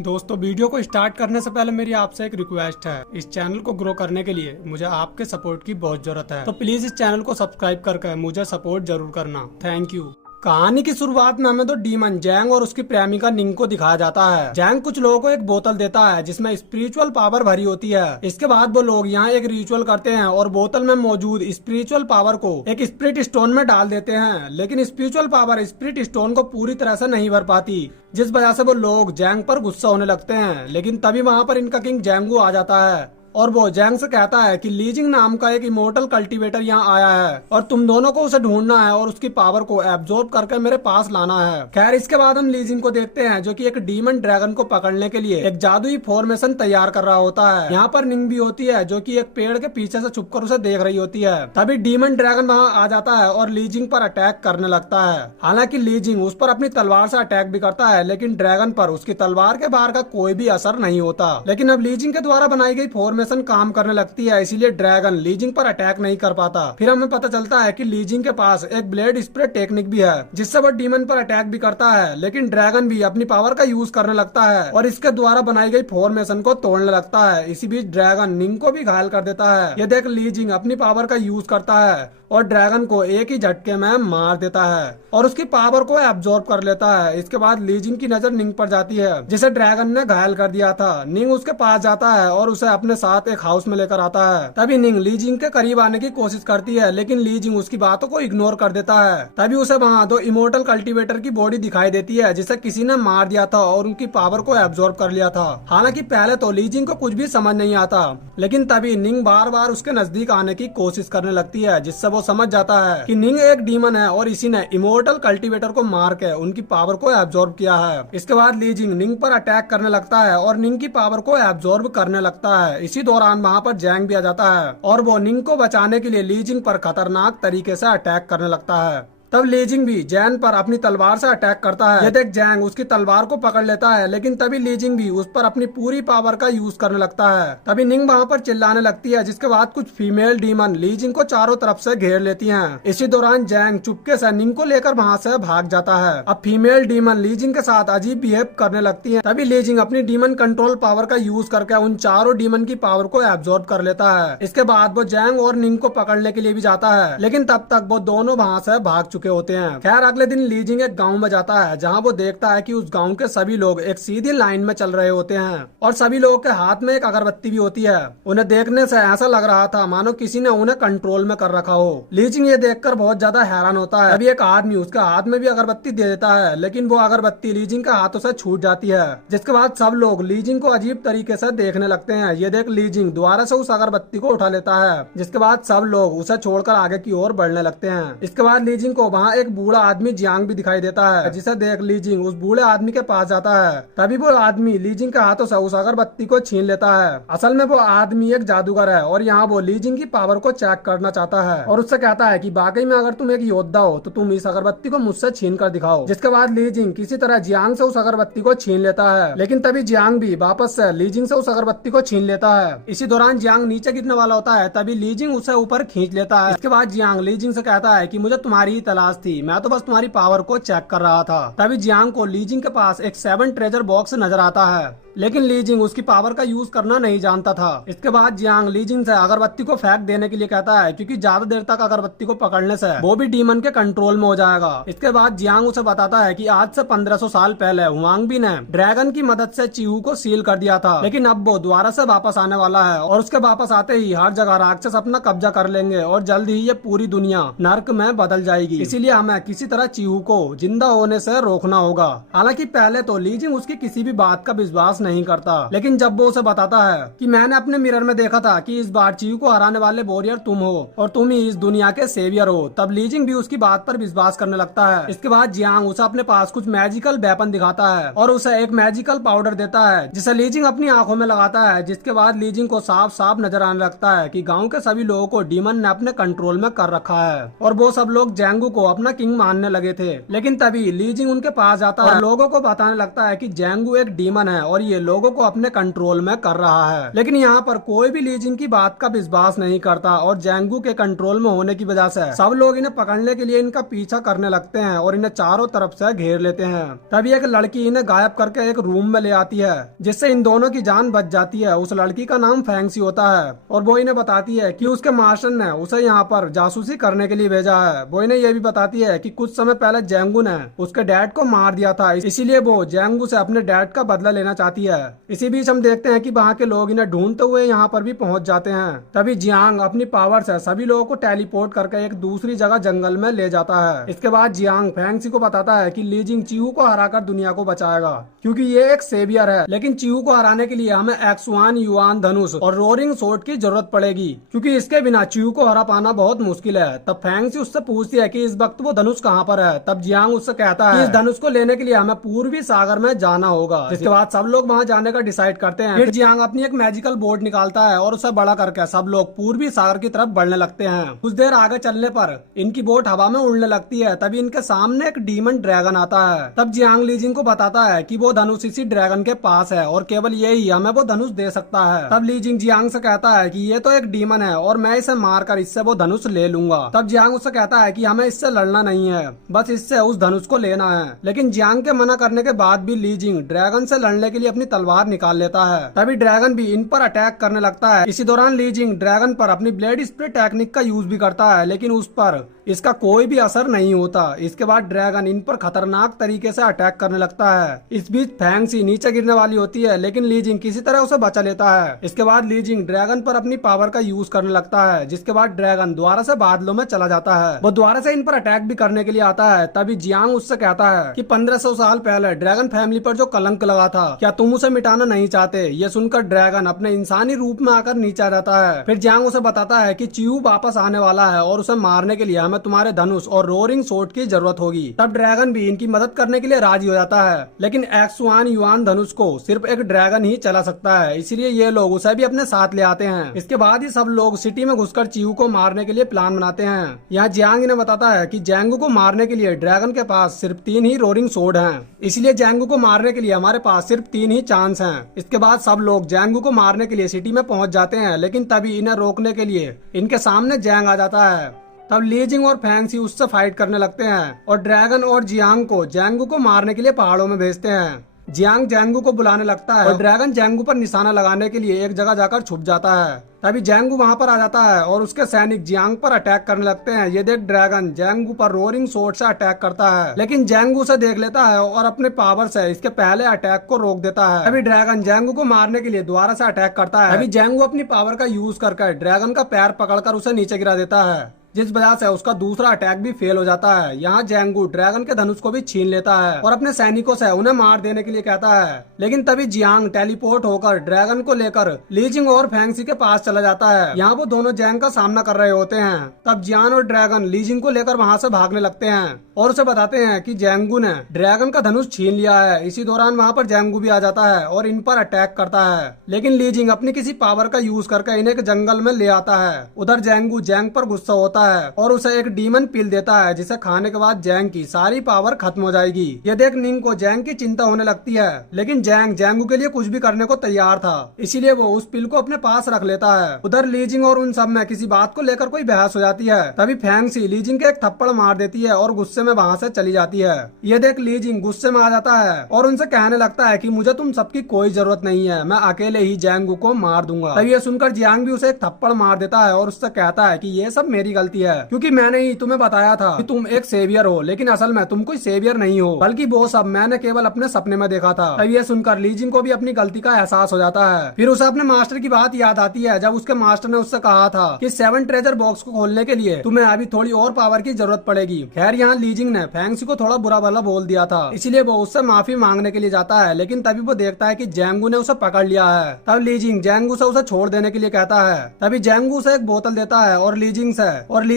दोस्तों, वीडियो को स्टार्ट करने से पहले मेरी आपसे एक रिक्वेस्ट है। इस चैनल को ग्रो करने के लिए मुझे आपके सपोर्ट की बहुत जरूरत है, तो प्लीज इस चैनल को सब्सक्राइब करके मुझे सपोर्ट जरूर करना। Thank you. कहानी की शुरुआत में हमें तो डीमन जैंग और उसकी प्रेमिका निंग को दिखाया जाता है। जैंग कुछ लोगों को एक बोतल देता है जिसमें स्पिरिचुअल पावर भरी होती है। इसके बाद वो लोग यहाँ एक रिचुअल करते हैं और बोतल में मौजूद स्पिरिचुअल पावर को एक स्पिरिट स्टोन में डाल देते हैं, लेकिन स्पिरिचुअल पावर स्पिरिट स्टोन को पूरी तरह से नहीं भर पाती, जिस वजह से वो लोग जैंग पर गुस्सा होने लगते हैं। लेकिन तभी वहाँ पर इनका किंग जैंगू आ जाता है और वो जैंग से कहता है कि लीजिंग नाम का एक इमोर्टल कल्टीवेटर यहाँ आया है और तुम दोनों को उसे ढूंढना है और उसकी पावर को एब्जॉर्ब करके मेरे पास लाना है। खैर, इसके बाद हम लीजिंग को देखते हैं जो कि एक डीमन ड्रैगन को पकड़ने के लिए एक जादुई फॉर्मेशन तैयार कर रहा होता है। यहाँ पर निंग भी होती है जो कि एक पेड़ के पीछे से छुपकर उसे देख रही होती है। तभी डीमन ड्रैगन वहाँ आ जाता है और लीजिंग पर अटैक करने लगता है। हालांकि लीजिंग उस पर अपनी तलवार से अटैक भी करता है, लेकिन ड्रैगन पर उसकी तलवार के बाहर का कोई भी असर नहीं होता। लेकिन अब लीजिंग के द्वारा बनाई गई फॉर्मेशन काम करने लगती है, इसीलिए ड्रैगन लीजिंग पर अटैक नहीं कर पाता। फिर हमें पता चलता है कि लीजिंग के पास एक ब्लेड स्प्रे टेक्निक भी है जिससे वो डीमन पर अटैक भी करता है, लेकिन ड्रैगन भी अपनी पावर का यूज करने लगता है और इसके द्वारा बनाई गई फॉर्मेशन को तोड़ने लगता है। इसी बीच ड्रैगन निंग को भी घायल कर देता है। ये देख लीजिंग अपनी पावर का यूज करता है और ड्रैगन को एक ही झटके में मार देता है और उसकी पावर को एब्जॉर्ब कर लेता है। इसके बाद लीजिंग की नजर निंग पर जाती है जिसे ड्रैगन ने घायल कर दिया था। निंग उसके पास जाता है और उसे अपने साथ एक हाउस में लेकर आता है। तभी निंग लीजिंग के करीब आने की कोशिश करती है, लेकिन लीजिंग उसकी बातों को इग्नोर कर देता है। तभी उसे वहाँ दो इमोर्टल कल्टीवेटर की बॉडी दिखाई देती है जिसे किसी ने मार दिया था और उनकी पावर को एब्जॉर्ब कर लिया था। हालांकि पहले तो लीजिंग को कुछ भी समझ नहीं आता, लेकिन तभी निंग बार बार उसके नजदीक आने की कोशिश करने लगती है, जिससे वो समझ जाता है कि निंग एक डीमन है और इसी ने इमोर्टल कल्टीवेटर को मार के उनकी पावर को एब्जॉर्ब किया है। इसके बाद लीजिंग निंग पर अटैक करने लगता है और निंग की पावर को एब्जॉर्ब करने लगता है। इसी दौरान वहाँ पर जैंग भी आ जाता है और वो निंग को बचाने के लिए लीजिंग पर खतरनाक तरीके से अटैक करने लगता है। तब लीजिंग भी जैन पर अपनी तलवार से अटैक करता है। ये देख जैंग उसकी तलवार को पकड़ लेता है, लेकिन तभी लीजिंग भी उस पर अपनी पूरी पावर का यूज करने लगता है। तभी निंग वहाँ पर चिल्लाने लगती है, जिसके बाद कुछ फीमेल डीमन लीजिंग को चारों तरफ से घेर लेती हैं। इसी दौरान जैंग चुपके से निंग को लेकर वहाँ से भाग जाता है। अब फीमेल डीमन लीजिंग के साथ अजीब बिहेव करने लगती है। तभी लीजिंग अपनी डीमन कंट्रोल पावर का यूज करके उन चारों डीमन की पावर को एब्जॉर्ब कर लेता है। इसके बाद वो जैंग और निंग को पकड़ने के लिए भी जाता है, लेकिन तब तक वो दोनों वहाँ से भाग चुके होते हैं। खैर, अगले दिन लीजिंग एक गांव में जाता है जहां वो देखता है कि उस गांव के सभी लोग एक सीधी लाइन में चल रहे होते हैं और सभी लोगों के हाथ में एक अगरबत्ती भी होती है। उन्हें देखने से ऐसा लग रहा था मानो किसी ने उन्हें कंट्रोल में कर रखा हो। लीजिंग ये देखकर बहुत ज्यादा हैरान होता है। अभी एक आदमी उसके हाथ में भी अगरबत्ती दे देता है, लेकिन वो अगरबत्ती लीजिंग के हाथों से छूट जाती है, जिसके बाद सब लोग लीजिंग को अजीब तरीके से देखने लगते हैं। ये देख लीजिंग दोबारा से उस अगरबत्ती को उठा लेता है, जिसके बाद सब लोग उसे छोड़कर आगे की ओर बढ़ने लगते हैं। इसके बाद लीजिंग को वहाँ एक बूढ़ा आदमी जियांग भी दिखाई देता है, जिसे देख लीजिंग उस बूढ़े आदमी के पास जाता है। तभी वो आदमी लीजिंग के हाथों से उस अगरबत्ती को छीन लेता है। असल में वो आदमी एक जादूगर है और यहाँ वो लीजिंग की पावर को चेक करना चाहता है और उससे कहता है कि वाकई में अगर तुम एक योद्धा हो तो तुम इस अगरबत्ती को मुझसे छीन कर दिखाओ। जिसके बाद लीजिंग किसी तरह जियांग से उस अगरबत्ती को छीन लेता है, लेकिन तभी जियांग भी वापस से लीजिंग से उस अगरबत्ती को छीन लेता है। इसी दौरान जियांग नीचे गिरने वाला होता है, तभी लीजिंग उसे ऊपर खींच लेता है। इसके बाद जियांग लीजिंग से कहता है कि मुझे तुम्हारी ही तलाश थी, मैं तो बस तुम्हारी पावर को चेक कर रहा था। तभी जियांग को लीजिंग के पास एक 7 ट्रेजर बॉक्स नजर आता है, लेकिन लीजिंग उसकी पावर का यूज करना नहीं जानता था। इसके बाद जियांग लीजिंग से अगरबत्ती को फेंक देने के लिए कहता है, क्योंकि ज्यादा देर तक अगरबत्ती को पकड़ने से वो भी डीमन के कंट्रोल में हो जाएगा। इसके बाद जियांग उसे बताता है कि आज से 1500 साल पहले हुआंगबी ने ड्रैगन की मदद से चीहू को सील कर दिया था, लेकिन अब वो दोबारा से वापस आने वाला है और उसके वापस आते ही हर जगह राक्षस अपना कब्जा कर लेंगे और जल्द ही ये पूरी दुनिया नर्क में बदल जाएगी। इसीलिए हमें किसी तरह चीहू को जिंदा होने से रोकना होगा। हालांकि पहले तो लीजिंग उसकी किसी भी बात का विश्वास नहीं करता, लेकिन जब वो उसे बताता है कि मैंने अपने मिरर में देखा था कि इस बार चीहू को हराने वाले वॉरियर तुम हो और तुम ही इस दुनिया के सेवियर हो, तब लीजिंग भी उसकी बात पर विश्वास करने लगता है। इसके बाद जियांग उसे अपने पास कुछ मैजिकल वेपन दिखाता है और उसे एक मैजिकल पाउडर देता है, जिसे लीजिंग अपनी आंखों में लगाता है। जिसके बाद लीजिंग को साफ साफ नजर आने लगता है कि गाँव के सभी लोगों को डीमन ने अपने कंट्रोल में कर रखा है और वो सब लोग जैंगू को अपना किंग मानने लगे थे। लेकिन तभी लीजिंग उनके पास जाता है और लोगों को बताने लगता है कि जैंगू एक डीमन है और जरिए लोगों को अपने कंट्रोल में कर रहा है। लेकिन यहाँ पर कोई भी ली जिंग की बात का विश्वास नहीं करता और जेंगू के कंट्रोल में होने की वजह से सब लोग इन्हें पकड़ने के लिए इनका पीछा करने लगते हैं और इन्हें चारों तरफ से घेर लेते हैं। तभी एक लड़की इन्हें गायब करके एक रूम में ले आती है, जिससे इन दोनों की जान बच जाती है। उस लड़की का नाम फैंक्सी होता है और वो इन्हें बताती है कि उसके मास्टर ने उसे यहाँ पर जासूसी करने के लिए भेजा है। वो इन्हें यह भी बताती है कि कुछ समय पहले जेंगू ने उसके डैड को मार दिया था, इसीलिए वो जेंगू से अपने डैड का बदला लेना चाहती है। इसी बीच हम देखते हैं कि वहाँ के लोग इन्हें ढूंढते हुए यहाँ पर भी पहुंच जाते हैं। तभी जियांग अपनी पावर से सभी लोगों को टेलीपोर्ट करके एक दूसरी जगह जंगल में ले जाता है। इसके बाद जियांग फैंक्सी को बताता है कि ली जिंग चीहू को हराकर दुनिया को बचाएगा, क्योंकि ये एक सेवियर है। लेकिन चीहू को हराने के लिए हमें एक्स1 युआन धनुष और रोरिंग सोर्ड की जरूरत पड़ेगी, क्योंकि इसके बिना चीहू को हरा पाना बहुत मुश्किल है। तब फैंक्सी उससे पूछती है कि इस वक्त वो धनुष कहाँ पर है। तब जियांग उससे कहता है कि इस धनुष को लेने के लिए हमें पूर्वी सागर में जाना होगा। इसके बाद सब लोग वहाँ जाने का डिसाइड करते हैं। फिर जियांग अपनी एक मैजिकल बोर्ड निकालता है और उसे बड़ा करके सब लोग पूर्वी सागर की तरफ बढ़ने लगते हैं। कुछ देर आगे चलने पर इनकी बोट हवा में उड़ने लगती है। तभी इनके सामने एक डीमन ड्रैगन आता है। तब जियांग ली जिंग को बताता है कि वो धनुष इसी ड्रैगन के पास है और केवल यही हमें वो धनुष दे सकता है। तब ली जिंग जियांग से कहता है कि ये तो एक डीमन है और मैं इसे मारकर इससे वो धनुष ले लूंगा। तब जियांग उससे कहता है कि हमें इससे लड़ना नहीं है, बस इससे उस धनुष को लेना है। लेकिन जियांग के मना करने के बाद भी ली जिंग ड्रैगन से लड़ने के लिए अपनी तलवार निकाल लेता है। तभी ड्रैगन भी इन पर अटैक करने लगता है। इसी दौरान ली जिंग ड्रैगन पर अपनी ब्लेड स्प्रे टेक्निक का यूज भी करता है, लेकिन उस पर इसका कोई भी असर नहीं होता। इसके बाद ड्रैगन इन पर खतरनाक तरीके से अटैक करने लगता है। इस बीच फैंक्सी नीचे गिरने वाली होती है, लेकिन ली जिंग किसी तरह उसे बचा लेता है। इसके बाद ली जिंग ड्रैगन पर अपनी पावर का यूज करने लगता है, जिसके बाद ड्रैगन दोबारा से बादलों में चला जाता है। वो दोबारा से इन पर अटैक भी करने के लिए आता है। तभी जियांग उससे कहता है कि 1500 साल पहले ड्रैगन फैमिली पर जो कलंक लगा था, क्या तुम उसे मिटाना नहीं चाहते। ये सुनकर ड्रैगन अपने इंसानी रूप में आकर नीचे आ जाता है। फिर जियांग उसे बताता है कि चीहू वापस आने वाला है और उसे मारने के लिए हमें तुम्हारे धनुष और रोरिंग सोर्ड की जरूरत होगी। तब ड्रैगन भी इनकी मदद करने के लिए राजी हो जाता है, लेकिन एक्स1 युआन धनुष को सिर्फ एक ड्रैगन ही चला सकता है, इसीलिए ये लोग उसे भी अपने साथ ले आते हैं। इसके बाद ही सब लोग सिटी में घुसकर चीहू को मारने के लिए प्लान बनाते हैं। यहाँ जियांग इन्हें बताता है कि जेंगू को मारने के लिए ड्रैगन के पास सिर्फ 3 ही रोरिंग सोर्ड हैं, इसलिए जेंगू को मारने के लिए हमारे पास सिर्फ 3 ही चांस हैं। इसके बाद सब लोग जेंगू को मारने के लिए सिटी में पहुंच जाते हैं, लेकिन तभी इन्हें रोकने के लिए इनके सामने जैंग आ जाता है। तब ली जिंग और फैंक्सी उससे फाइट करने लगते हैं और ड्रैगन और जियांग को जेंगू को मारने के लिए पहाड़ों में भेजते हैं। जियांग जेंगू को बुलाने लगता है और ड्रैगन जेंगू पर निशाना लगाने के लिए एक जगह जाकर छुप जाता है। तभी जेंगू वहां पर आ जाता है और उसके सैनिक जियांग पर अटैक करने लगते हैं। ये देख ड्रैगन जेंगू पर रोरिंग सोर्ड से अटैक करता है, लेकिन जेंगू उसे देख लेता है और अपने पावर से इसके पहले अटैक को रोक देता है। तभी ड्रैगन जेंगू को मारने के लिए दोबारा से अटैक करता है। तभी जेंगू अपनी पावर का यूज करके ड्रैगन का पैर पकड़कर उसे नीचे गिरा देता है, जिस वजह से उसका दूसरा अटैक भी फेल हो जाता है। यहाँ जेंगू ड्रैगन के धनुष को भी छीन लेता है और अपने सैनिकों से उन्हें मार देने के लिए कहता है। लेकिन तभी जियांग टेलीपोर्ट होकर ड्रैगन को लेकर ली जिंग और फैंक्सी के पास चला जाता है। यहाँ वो दोनों जेंग का सामना कर रहे होते हैं। तब जियान और ड्रैगन ली जिंग को लेकर वहाँ से भागने लगते हैं और उसे बताते हैं कि जेंगू ने ड्रैगन का धनुष छीन लिया है। इसी दौरान वहाँ पर जेंगू भी आ जाता है और इन पर अटैक करता है, लेकिन ली जिंग अपनी किसी पावर का यूज करके इन्हें एक जंगल में ले आता है। उधर जेंगू जेंग पर गुस्सा होता है और उसे एक डीमन पिल देता है, जिसे खाने के बाद जेंग की सारी पावर खत्म हो जाएगी। ये देख निंग को जेंग की चिंता होने लगती है, लेकिन जेंग जेंगू के लिए कुछ भी करने को तैयार था, इसीलिए वो उस पिल को अपने पास रख लेता है। उधर ली जिंग और उन सब में किसी बात को लेकर कोई बहस हो जाती है। तभी फैंक्सी ली जिंग के एक थप्पड़ मार देती है और गुस्से में वहाँ से चली जाती है। ये देख ली जिंग गुस्से में आ जाता है और उनसे कहने लगता है कि मुझे तुम सबकी कोई जरूरत नहीं है, मैं अकेले ही जेंगू को मार दूंगा। तभी ये सुनकर जियांग भी उसे एक थप्पड़ मार देता है और उससे कहता है कि ये सब मेरी गलती है, क्योंकि मैंने ही तुम्हें बताया था कि तुम एक सेवियर हो, लेकिन असल में तुम कोई सेवियर नहीं हो, बल्कि वो सब मैंने केवल अपने सपने में देखा था। तब ये सुनकर ली जिंग को भी अपनी गलती का एहसास हो जाता है। फिर उसे अपने मास्टर की बात याद आती है, जब उसके मास्टर ने उससे कहा था कि 7 ट्रेजर बॉक्स को खोलने के लिए तुम्हें अभी थोड़ी और पावर की जरूरत पड़ेगी। खैर यहाँ ली जिंग ने फैंक्सी को थोड़ा बुरा भला बोल दिया था, इसीलिए वो उससे माफी मांगने के लिए जाता है, लेकिन तभी वो देखता है कि जेंगू ने उसे पकड़ लिया है। तब ली जिंग जेंगू से उसे छोड़ देने के लिए कहता है। तभी जेंगू उसे एक बोतल देता है और ली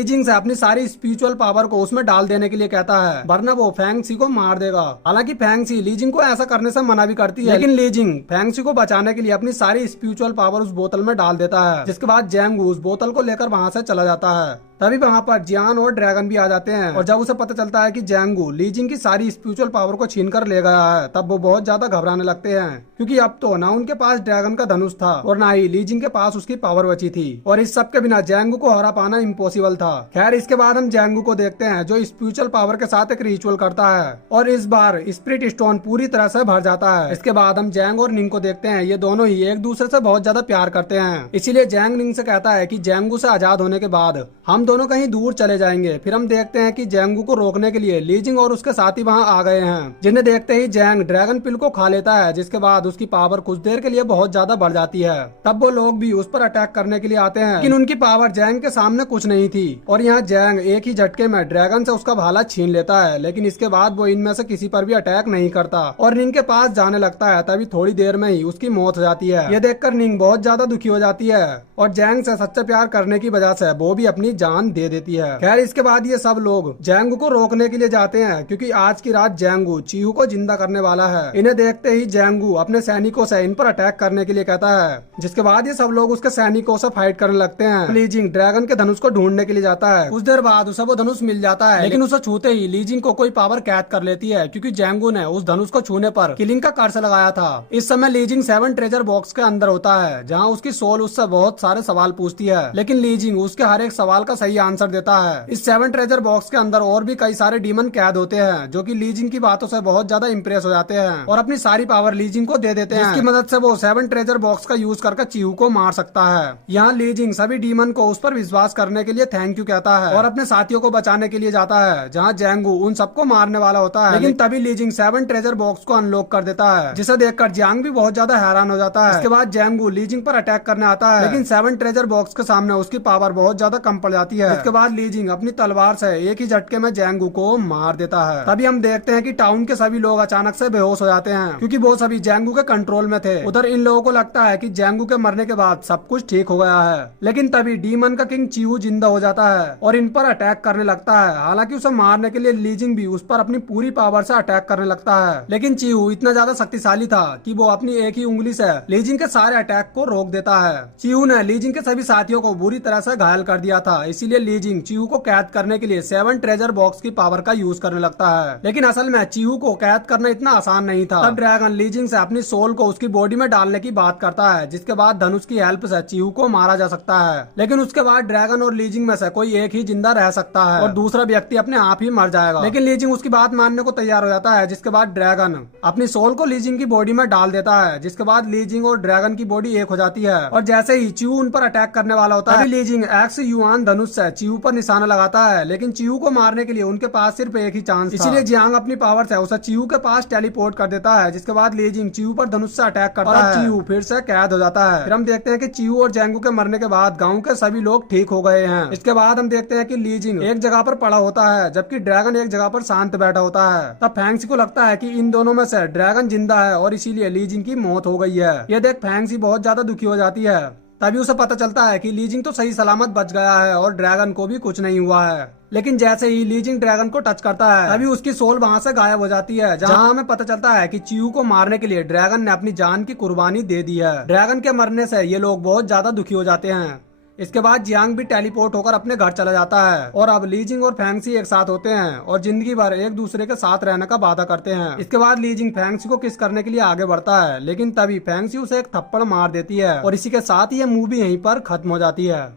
जिंग से अपनी सारी स्पिरिचुअल पावर को उसमें डाल देने के लिए कहता है, वरना वो फैंक्सी को मार देगा। हालांकि फैंक्सी ली जिंग को ऐसा करने से मना भी करती है, लेकिन ली जिंग फैंक्सी को बचाने के लिए अपनी सारी स्पिरिचुअल पावर उस बोतल में डाल देता है, जिसके बाद जेंगू उस बोतल को लेकर वहाँ से चला जाता है। तभी वहाँ पर जियान और ड्रैगन भी आ जाते हैं और जब उसे पता चलता है कि जैंगू ली जिंग की सारी स्पिरिचुअल पावर को छीन कर ले गया है तब वो बहुत ज्यादा घबराने लगते हैं, क्योंकि अब तो ना उनके पास ड्रैगन का धनुष था और ना ही ली जिंग के पास उसकी पावर बची थी और इस सब के बिना जैंगू को हरा पाना इम्पॉसिबल था। खैर इसके बाद हम जैंगू को देखते हैं जो स्पिरिचुअल पावर के साथ एक रिचुअल करता है और इस बार स्पिरिट स्टोन पूरी तरह से भर जाता है। इसके बाद हम जैंग और निंग को देखते हैं, ये दोनों ही एक दूसरे से बहुत ज्यादा प्यार करते हैं, इसीलिए जैंग निंग से कहता है कि जैंगू से आजाद होने के बाद हम दोनों कहीं दूर चले जाएंगे। फिर हम देखते हैं कि जैंगू को रोकने के लिए ली जिंग और उसके साथी वहाँ आ गए हैं, जिन्हें देखते ही जैंग ड्रैगन पिल को खा लेता है, जिसके बाद उसकी पावर कुछ देर के लिए बहुत ज्यादा बढ़ जाती है। तब वो लोग भी उस पर अटैक करने के लिए आते हैं, लेकिन उनकी पावर जैंग के सामने कुछ नहीं थी और यहाँ जैंग एक ही झटके में ड्रैगन से उसका भाला छीन लेता है। लेकिन इसके बाद वो इनमें से किसी पर भी अटैक नहीं करता और निंग के पास जाने लगता है। तभी थोड़ी देर में ही उसकी मौत हो जाती है। ये देखकर निंग बहुत ज्यादा दुखी हो जाती है और जैंग से सच्चा प्यार करने की वजह से वो भी अपनी जान दे देती है। खैर इसके बाद ये सब लोग जैंगू को रोकने के लिए जाते हैं, क्योंकि आज की रात जैंगू चीहू को जिंदा करने वाला है। इन्हें देखते ही जैंगू अपने सैनिकों से इन पर अटैक करने के लिए कहता है, जिसके बाद ये सब लोग उसके सैनिकों से फाइट करने लगते हैं। ली जिंग ड्रैगन के धनुष को ढूंढने के लिए जाता है। कुछ देर बाद उसे वो धनुष मिल जाता है, लेकिन उसे छूते ही ली जिंग को कोई पावर कैद कर लेती है, क्योंकि जैंगू ने उस धनुष को छूने पर किलिंग का कर्स लगाया था। इस समय ली जिंग 7 ट्रेजर बॉक्स के अंदर होता है, जहाँ उसकी सोल उससे बहुत सारे सवाल पूछती है, लेकिन ली जिंग उसके हर एक सवाल का सही आंसर देता है। इस 7 ट्रेजर बॉक्स के अंदर और भी कई सारे डीमन कैद होते हैं, जो कि ली जिंग की बातों से बहुत ज्यादा इंप्रेस हो जाते हैं और अपनी सारी पावर ली जिंग को दे देते हैं, जिसकी मदद से वो 7 ट्रेजर बॉक्स का यूज करके चीहू को मार सकता है। यहाँ ली जिंग सभी डीमन को उस पर विश्वास करने के लिए थैंक यू कहता है और अपने साथियों को बचाने के लिए जाता है, जहाँ जैंगू उन सबको मारने वाला होता है। लेकिन तभी ली जिंग 7 ट्रेजर बॉक्स को अनलॉक कर देता है, जिसे देखकर जैंग भी बहुत ज्यादा हैरान हो जाता है। इसके बाद जैंगू ली जिंग पर अटैक करने आता है, लेकिन 7 ट्रेजर बॉक्स के सामने उसकी पावर बहुत ज्यादा कम पड़ जाती है। इसके बाद ली जिंग अपनी तलवार से एक ही झटके में जैंगू को मार देता है। तभी हम देखते हैं कि टाउन के सभी लोग अचानक से बेहोश हो जाते हैं, क्योंकि वो सभी जैंगू के कंट्रोल में थे। उधर इन लोगों को लगता है कि जैंगू के मरने के बाद सब कुछ ठीक हो गया है, लेकिन तभी डीमन का किंग चीहू जिंदा हो जाता है और इन पर अटैक करने लगता है। हालांकि उसे मारने के लिए ली जिंग भी उस पर अपनी पूरी पावर से अटैक करने लगता है, लेकिन चीहू इतना ज्यादा शक्तिशाली था कि वो अपनी एक ही उंगली से ली जिंग के सारे अटैक को रोक देता है। चीहू ने ली जिंग के सभी साथियों को बुरी तरह से घायल कर दिया था, इसीलिए ली जिंग चीहू को कैद करने के लिए 7 ट्रेजर बॉक्स की पावर का यूज करने लगता है। लेकिन असल में चीहू को कैद करना इतना आसान नहीं था। तब ड्रैगन ली जिंग से अपनी सोल को उसकी बॉडी में डालने की बात करता है, जिसके बाद धनुष की हेल्प से चीहू को मारा जा सकता है। लेकिन उसके बाद ड्रैगन और ली जिंग में से कोई एक ही जिंदा रह सकता है और दूसरा व्यक्ति अपने आप ही मर जाएगा। लेकिन ली जिंग उसकी बात मानने को तैयार हो जाता है, जिसके बाद ड्रैगन अपनी सोल को ली जिंग की बॉडी में डाल देता है, जिसके बाद ली जिंग और ड्रैगन की बॉडी एक हो जाती है। और जैसे ही चीहू उन पर अटैक करने वाला होता है, ली जिंग एक्स युआन धनुष से चीहू पर निशाना लगाता है, लेकिन चीहू को मारने के लिए उनके पास सिर्फ एक ही चांस था। इसीलिए जियांग अपनी पावर से उसे चीहू के पास टेलीपोर्ट कर देता है, जिसके बाद ली जिंग चीहू पर धनुष से अटैक करता है। चीहू फिर से कैद हो जाता है। फिर हम देखते हैं कि चीहू और जैंगू के मरने के बाद गांव के सभी लोग ठीक हो गए हैं। इसके बाद हम देखते हैं कि ली जिंग एक जगह पर पड़ा होता है, जबकि ड्रैगन एक जगह पर शांत बैठा होता है। तब फैंक्सी को लगता है कि इन दोनों में से ड्रैगन जिंदा है और इसीलिए ली जिंग की मौत हो गई है। ये देख फैंक्सी बहुत ज्यादा दुखी हो जाती है। तभी उसे पता चलता है कि ली जिंग तो सही सलामत बच गया है और ड्रैगन को भी कुछ नहीं हुआ है। लेकिन जैसे ही ली जिंग ड्रैगन को टच करता है, तभी उसकी सोल वहां से गायब हो जाती है, जहां हमें पता चलता है कि चीहू को मारने के लिए ड्रैगन ने अपनी जान की कुर्बानी दे दी है। ड्रैगन के मरने से ये लोग बहुत ज्यादा दुखी हो जाते हैं। इसके बाद जियांग भी टेलीपोर्ट होकर अपने घर चला जाता है और अब ली जिंग और फैंक्सी एक साथ होते हैं और जिंदगी भर एक दूसरे के साथ रहने का वादा करते हैं। इसके बाद ली जिंग फैंक्सी को किस करने के लिए आगे बढ़ता है, लेकिन तभी फैंक्सी उसे एक थप्पड़ मार देती है और इसी के साथ ये मूवी यहीं पर खत्म हो जाती है।